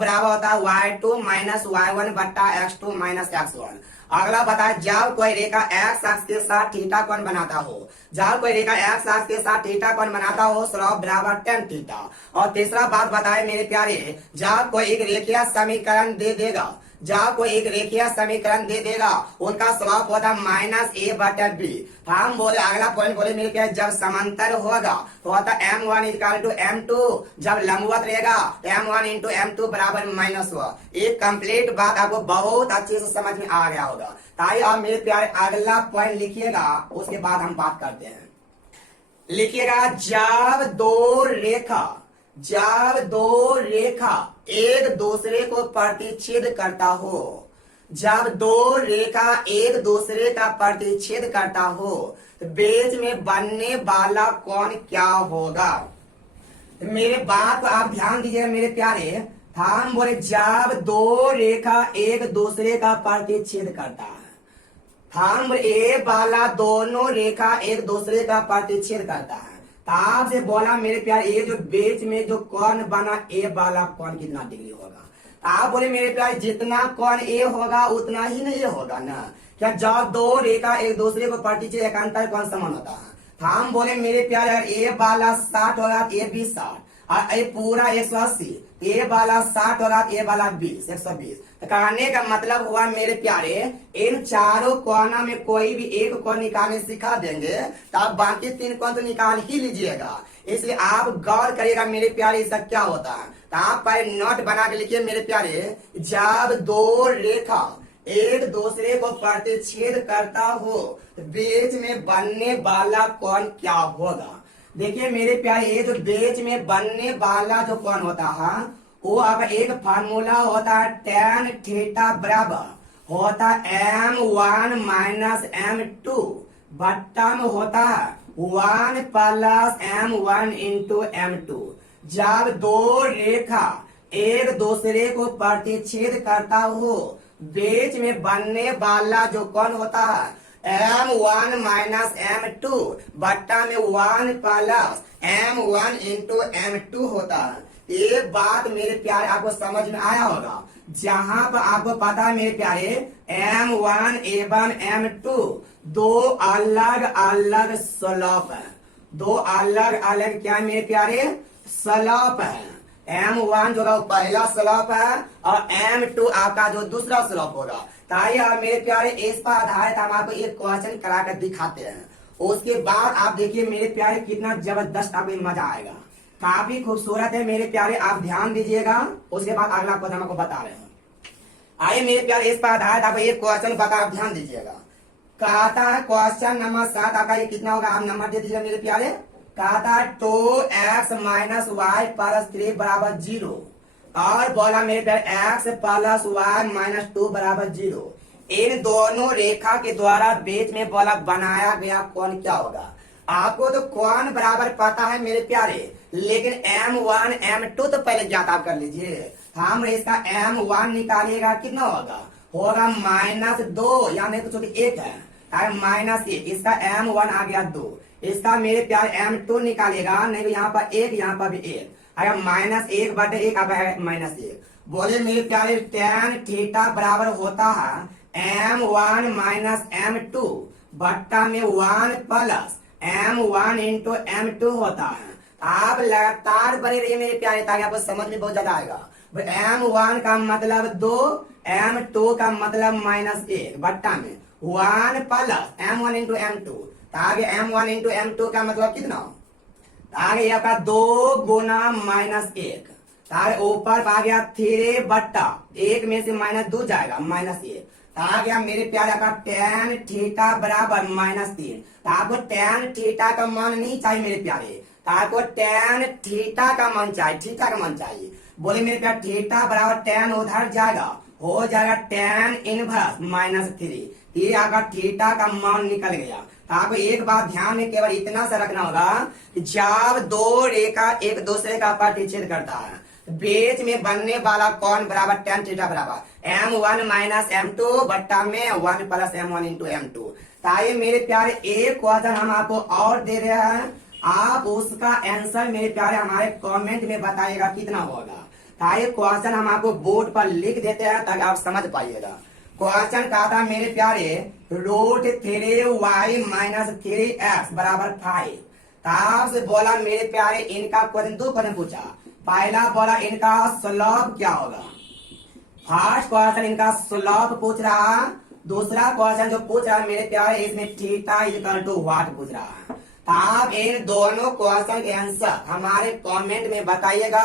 बराबर होता है y2 माइनस y1 बट्टा x2 माइनस x1। अगला बताए, जब कोई रेखा x अक्ष के साथ थीटा कोण बनाता हो, जब कोई रेखा x अक्ष के साथ थीटा कोण बनाता हो स्लोप बराबर tan थीटा। और तीसरा बात बताए मेरे प्यारे, जब कोई एक रेखीय समीकरण दे देगा, जब कोई एक रेखीय समीकरण दे देगा उनका स्लोप होता -a/b। हम बोले अगला पॉइंट बोले मेरे प्यारे, जब समांतर होगा तो होता M1 इक्वल टू M2, जब लंबवत रहेगा तो M1 इंटू M2 बराबर -1। एक कंप्लीट बात आपको बहुत अच्छे से समझ में आ गया होगा। ताकि आप मेरे प्यारे अगला पॉइंट लिखिएगा, उसके बाद हम बात करते हैं। लिखिएगा, जब दो रेखा एक दूसरे को प्रतिच्छेद करता हो, जब दो रेखा एक दूसरे का प्रतिच्छेद करता हो तो बीच में बनने वाला कोण क्या होगा। मेरे बात को आप ध्यान दीजिएगा मेरे प्यारे। हम बोले जब दो रेखा एक दूसरे का प्रतिच्छेद करता है, हम ए वाला दोनों रेखा एक दूसरे का प्रतिच्छेद करता है। आपसे बोला मेरे प्यार, ये जो बीच में जो कोण बना ए वाला कोण कितना डिग्री होगा। आप बोले मेरे प्यार, जितना कोण ए होगा उतना ही नहीं होगा ना। क्या जब दो रेखा एक दूसरे को प्रतिच्छेद एकांतर कोण समान होता है। हम बोले मेरे प्यार, अगर ए वाला 60 होगा तो ए भी 60 और ए पूरा 180, ए वाला 60 होगा तो ए वाला 20 120। कहने का मतलब हुआ मेरे प्यारे, इन चारों कोणों में कोई भी एक कोण निकालने सिखा देंगे तो आप बाकी 3 कोण तो निकाल ही लीजिएगा। इसलिए आप गौर करिएगा मेरे प्यारे, इसका क्या होता है। तो आप पहले नोट बना के लिखिए मेरे प्यारे, जब दो रेखा एक दूसरे को प्रतिच्छेद करता हो तो बीच में बनने वाला कोण क्या होगा। देखिए मेरे प्यारे, ये जो बीच में बनने वाला जो कोण होता है वो अब एक फार्मूला होता है tan थीटा बराबर होता M1 माइनस M2 बट्टा में होता है 1 प्लस M1 इंटू M2। जब दो रेखा एक दूसरे को प्रतिच्छेद करता हो बीच में बनने वाला जो कौन होता है M1 माइनस M2 बट्टा में 1 प्लस M1 इंटू M2 होता है। ये बात मेरे प्यारे आपको समझ में आया होगा। जहां पर आपको पता है मेरे प्यारे M1 एवं M2 दो अलग अलग स्लोप है, दो अलग अलग क्या है मेरे प्यारे स्लोप है। M1 जो पहला स्लोप है और M2 आपका जो दूसरा स्लोप होगा। ताकि आप मेरे प्यारे इस पर आधारित हम आपको एक क्वेश्चन करा कर दिखाते हैं। उसके बाद आप देखिए मेरे प्यारे कितना जबरदस्त आपको मजा आएगा, काफी खूबसूरत है मेरे प्यारे, आप ध्यान दीजिएगा। उसके बाद अगला क्वेश्चन हम आपको बता रहे हैं। आइए मेरे प्यारे इस पर आधारित आपको एक क्वेश्चन बता, आप ध्यान दीजिएगा। कहता है क्वेश्चन नंबर 7 आपका ये कितना होगा, आप नंबर दे दीजिए मेरे प्यारे। कहता है 2x माइनस वाई प्लस 3 बराबर 0 और बोला मेरे प्यारे x प्लस वाई माइनस 2 बराबर 0। इन दोनों रेखा के द्वारा बीच में बोला बनाया गया कौन क्या होगा। आपको तो कौन बराबर पता है मेरे प्यारे, लेकिन M1 M2 तो पहले ज्ञात आप कर लीजिए। हम इसका M1 निकालिएगा कितना होगा, होगा -2 या नहीं तो छोटी 1 है -1। इसका M1 आ गया 2, इसका मेरे प्यारे M2 निकालेगा, नहीं तो यहाँ पर 1 यहाँ पर भी 1 अगर -1 बटे 1 अब है -1। बोले मेरे प्यारे tan थीटा बराबर होता है M1 माइनस M2 बट्टा में 1 प्लस M1 इंटू M2 होता है। आप लगातार बने रहिए मेरे प्यारे ताकि आपको समझ में बहुत ज्यादा आएगा। M1 का मतलब 2, M2 का मतलब -1 बट्टा में 1 प्लस M1 इंटू M2 ताकि M1 इंटू M2 का मतलब कितना, ताकि आपका 2 गुना -1 ताकि ऊपर आ गया 3 बट्टा 1 में से -2 जाएगा -1 ताकि मेरे प्यारे का tan थीटा बराबर -3। आपको tan थीटा का मान नहीं चाहिए मेरे प्यारे, आपको tan थीटा का मान चाहिए, थीटा का मान चाहिए। बोले मेरे प्यारे थीटा बराबर tan उधर जाएगा, हो जाएगा tan इनवर्स -3। ये आपका थीटा का मान निकल गया। आपको एक बात ध्यान में केवल इतना सा रखना होगा कि जब दो रेखा एक दूसरे का प्रतिच्छेद करता है बीच में बनने वाला कौन बराबर tan थीटा बराबर M1 माइनस M2 बट्टा में 1 प्लस M1 इंटू M2। ताकि मेरे प्यारे एक क्वेश्चन हम आपको और दे रहे हैं, आप उसका आंसर मेरे प्यारे हमारे कमेंट में बताइएगा कितना होगा। ताकि क्वेश्चन हम आपको बोर्ड पर लिख देते हैं ताकि आप समझ पाइएगा। क्वेश्चन कहा था मेरे प्यारे √3y माइनस 3x बराबर 5। आपसे बोला मेरे प्यारे इनका क्वेश्चन 2 क्वेश्चन पूछा। पहला बोला इनका स्लोप क्या होगा, फर्स्ट क्वेश्चन इनका स्लोप पूछ रहा। दूसरा क्वेश्चन जो पूछ रहा है मेरे प्यारे इसमें थीटा इक्वल टू व्हाट पूछ रहा है। आप इन दोनों क्वेश्चन के आंसर हमारे कमेंट में बताइएगा।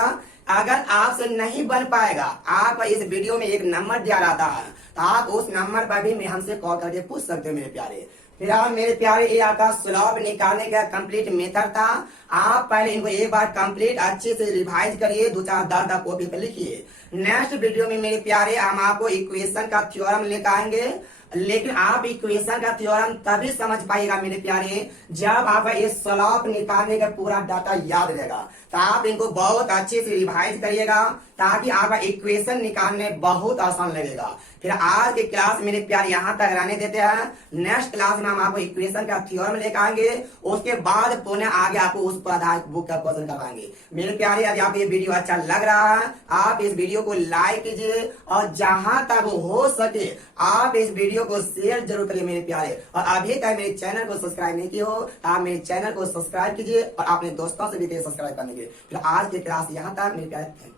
अगर आपसे नहीं बन पाएगा, आप इस वीडियो में एक नंबर दिया रहता है, तो आप उस नंबर पर भी हमसे कॉल करके पूछ सकते हो मेरे प्यारे। फिर आप मेरे प्यारे ये आपका स्लोप निकालने का कंप्लीट मेथड था। आप पहले इनको एक बार कंप्लीट अच्छे से रिवाइज करिए, 2-4 कॉपी पे लिखिए। नेक्स्ट वीडियो में मेरे प्यारे हम आपको इक्वेशन का थ्योरम लेकर आएंगे, लेकिन आप इक्वेशन का थ्योरम तभी समझ पाइएगा मेरे प्यारे जब आप ये स्लोप निकालने का पूरा डाटा याद रहेगा। तो आप इनको बहुत अच्छे से रिवाइज करिएगा ताकि आपका इक्वेशन निकालने बहुत आसान लगेगा। फिर आज की क्लास मेरे प्यारे यहाँ तक रहने देते हैं। नेक्स्ट क्लास में हम आपको इक्वेशन का थ्योरम लेकर आएंगे, उसके बाद पुनः आगे आपको उस पर आधारित बुक का क्वेश्चन करवाएंगे। मेरे प्यारे यदि आपको ये वीडियो अच्छा लग रहा है आप इस वीडियो को लाइक कीजिए और जहां तक हो सके आप इस वीडियो को शेयर जरूर करिए मेरे प्यारे। और अभी तक मेरे चैनल को सब्सक्राइब नहीं किए हो आप मेरे चैनल को सब्सक्राइब कीजिए और अपने दोस्तों से भी सब्सक्राइब करने के लिए। फिर आज की क्लास यहाँ तक मेरे प्यारे।